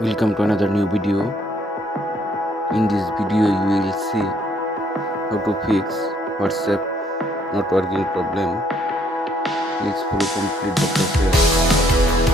Welcome to another new video. In this video you will see how to fix WhatsApp not working problem. Please follow complete the process.